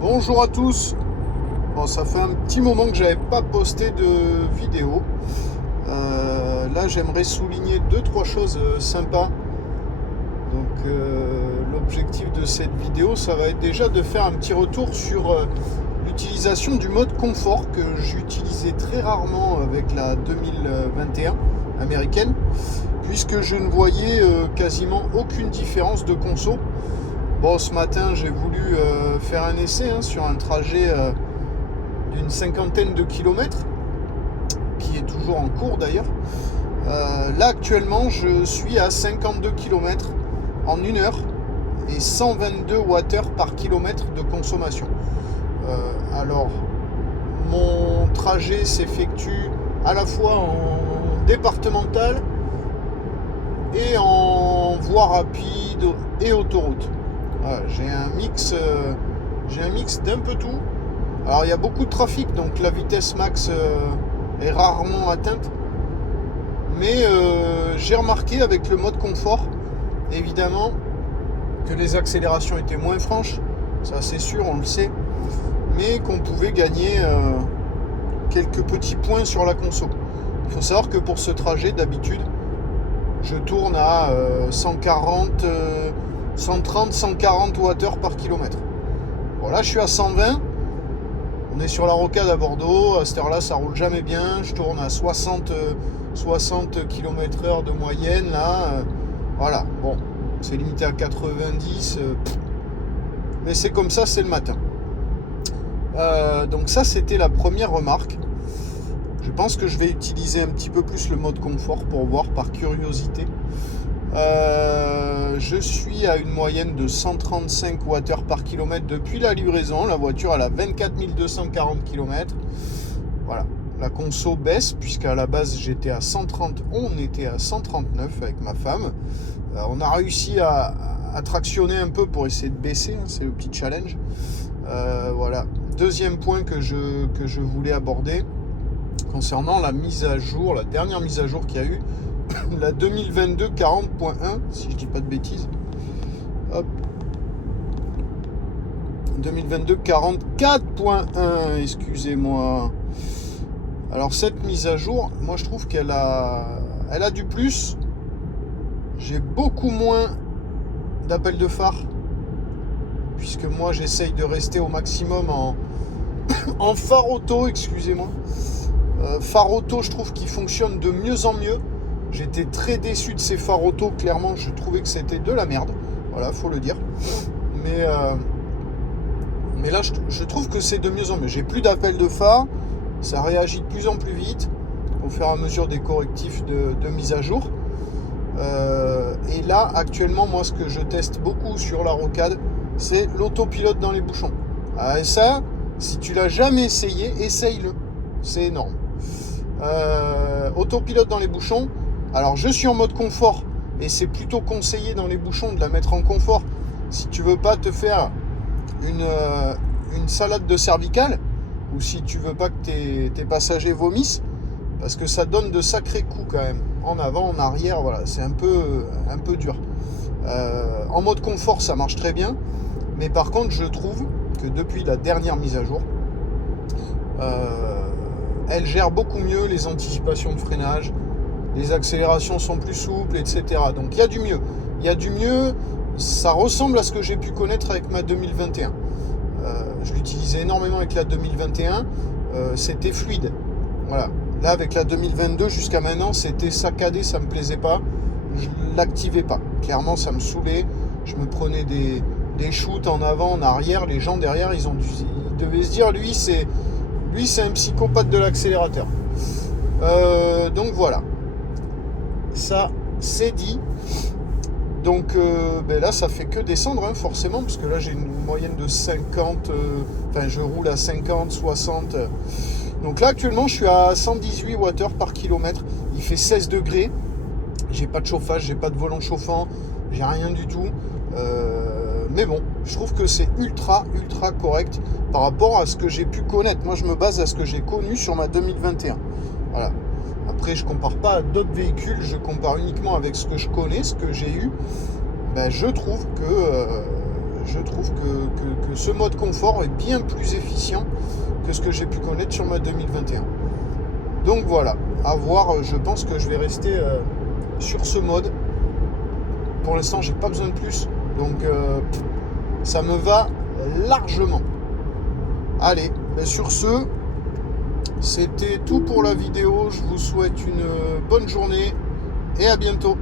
Bonjour à tous. Bon, ça fait un petit moment que j'avais pas posté de vidéo. Là, j'aimerais souligner deux trois choses sympas. Donc, l'objectif de cette vidéo, ça va être déjà de faire un petit retour sur l'utilisation du mode confort que j'utilisais très rarement avec la 2021 américaine, puisque je ne voyais quasiment aucune différence de conso. Bon, ce matin, j'ai voulu faire un essai sur un trajet d'une cinquantaine de kilomètres, qui est toujours en cours d'ailleurs. Là, actuellement, je suis à 52 kilomètres en 1 heure et 122 Wh par kilomètre de consommation. Alors, mon trajet s'effectue à la fois en départemental et en voie rapide et autoroute. Voilà, j'ai un mix d'un peu tout. Alors il y a beaucoup de trafic, donc la vitesse max est rarement atteinte. Mais j'ai remarqué avec le mode confort, évidemment, que les accélérations étaient moins franches. Ça c'est sûr, on le sait. Mais qu'on pouvait gagner quelques petits points sur la conso. Il faut savoir que pour ce trajet, d'habitude, je tourne à 130, 140 Wh par kilomètre. Bon, là, je suis à 120. On est sur la rocade à Bordeaux. À cette heure-là, ça roule jamais bien. Je tourne à 60 km/h de moyenne. Là, voilà. Bon, c'est limité à 90. Mais c'est comme ça, c'est le matin. Donc ça, c'était la première remarque. Je pense que je vais utiliser un petit peu plus le mode confort pour voir par curiosité. Je suis à une moyenne de 135 Wh par kilomètre depuis la livraison. La voiture elle a 24 240 km. Voilà. La conso baisse puisqu'à la base j'étais à 130. On était à 139 avec ma femme. On a réussi à tractionner un peu pour essayer de baisser. C'est le petit challenge. Voilà. Deuxième point que je voulais aborder concernant la mise à jour, la dernière mise à jour qu'il y a eu. La 2022 40.1, si je dis pas de bêtises. Hop. 2022 44.1, excusez-moi. Alors cette mise à jour, moi je trouve qu'elle a du plus. J'ai beaucoup moins d'appels de phare, puisque moi j'essaye de rester au maximum en phare auto, excusez-moi. Phare auto, je trouve qu'il fonctionne de mieux en mieux. J'étais très déçu de ces phares auto, clairement je trouvais que c'était de la merde, voilà, faut le dire. Mais là je trouve que c'est de mieux en mieux. J'ai plus d'appels de phare, ça réagit de plus en plus vite au fur et à mesure des correctifs de mise à jour. Et là actuellement, moi ce que je teste beaucoup sur la rocade, c'est l'autopilote dans les bouchons. Et ça, si tu l'as jamais essayé, essaye-le, c'est énorme. Autopilote dans les bouchons. Alors je suis en mode confort et c'est plutôt conseillé dans les bouchons de la mettre en confort si tu veux pas te faire une salade de cervicale, ou si tu veux pas que tes passagers vomissent, parce que ça donne de sacrés coups quand même, en avant, en arrière, voilà, c'est un peu dur. En mode confort ça marche très bien, mais par contre je trouve que depuis la dernière mise à jour, elle gère beaucoup mieux les anticipations de freinage, les accélérations sont plus souples, etc. Donc il y a du mieux, ça ressemble à ce que j'ai pu connaître avec ma 2021. Je l'utilisais énormément avec la 2021, c'était fluide. Voilà. Là avec la 2022 jusqu'à maintenant, c'était saccadé, ça me plaisait pas, je l'activais pas. Clairement ça me saoulait, je me prenais des shoots en avant, en arrière, les gens derrière ils devaient se dire lui c'est un psychopathe de l'accélérateur. Donc voilà. Ça c'est dit. Donc là ça fait que descendre forcément, parce que là j'ai une moyenne de 50, je roule à 50, 60. Donc là actuellement je suis à 118 Wh par kilomètre. Il fait 16 degrés. J'ai pas de chauffage, j'ai pas de volant chauffant, j'ai rien du tout. Mais bon, je trouve que c'est ultra correct par rapport à ce que j'ai pu connaître. Moi je me base à ce que j'ai connu sur ma 2021. Voilà. Après je compare pas à d'autres véhicules, je compare uniquement avec ce que je connais, ce que j'ai eu. Je trouve que je trouve que ce mode confort est bien plus efficient que ce que j'ai pu connaître sur ma 2021. Donc voilà, à voir, je pense que je vais rester sur ce mode. Pour l'instant, j'ai pas besoin de plus, donc ça me va largement. Allez, sur ce, c'était tout pour la vidéo. Je vous souhaite une bonne journée et à bientôt.